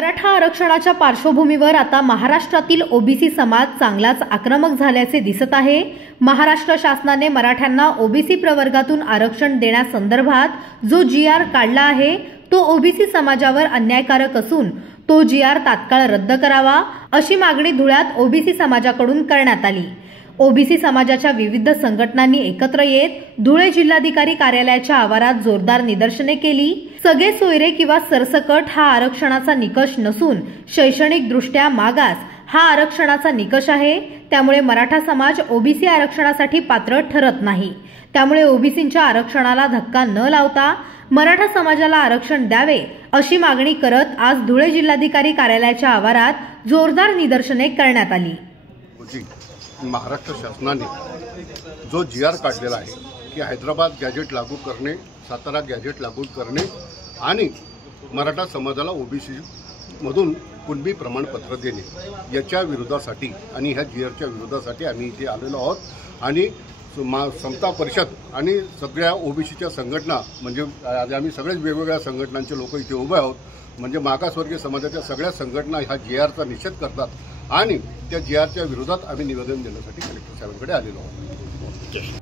मराठा आरक्षणाच्या पार्श्वभूमीवर आता महाराष्ट्रातील ओबीसी समाज चांगलाच आक्रमक झाल्याचे दिसत आहे। महाराष्ट्र शासनाने मराठ्यांना ओबीसी प्रवर्गातून आरक्षण देण्यासंदर्भात जो जीआर काढला आहे तो ओबीसी समाजावर अन्यायकारक असून तो जीआर तात्काळ रद्द करावा अशी मागणी धुळ्यात ओबीसी समाजाकडून करण्यात आली। ओबीसी समाजाच्या विविध संघटनांनी एकत्र येत धुळे जिल्हाधिकारी कार्यालयाच्या आवारात जोरदार निदर्शने केली। सगळे सोयरे किंवा सरसकट हा आरक्षणाचा निकष नसून शैक्षणिक दृष्ट्या मागास हा आरक्षणाचा निकष आहे। त्यामुळे मराठा समाज ओबीसी आरक्षणासाठी पात्र ठरत नाही। त्यामुळे ओबीसींच्या आरक्षणाला धक्का न लावता मराठा समाजाला आरक्षण द्यावे अशी मागणी करत आज धुळे जिल्हाधिकारी कार्यालयाच्या आवारात जोरदार निदर्शने करण्यात आली। महाराष्ट्र शासनाने जो जीआर काढलेला आहे की हैदराबाद गॅजेट लागू करणे, सातारा गॅजेट लागू करणे आणि मराठा समाजाला ओबीसी मधून कुणबी प्रमाणपत्र देणे याच्या विरोधासाठी आणि ह्या जीआरच्या विरोधासाठी आम्ही इथे आलेलो आहोत। आणि समता परिषद आणि सगळ्या ओबीसीच्या संघटना म्हणजे आम्ही सगळेच वेगवेगळ्या संघटनांचे लोक इथे उभे आहोत। म्हणजे मागासवर्गीय समाजाच्या सगळ्या संघटना ह्या जीआरचा निषेध करतात आणि त्या जीआरच्या विरोधात आम्ही निवेदन देण्यासाठी कलेक्टर साहेबांकडे आलेलो आहोत।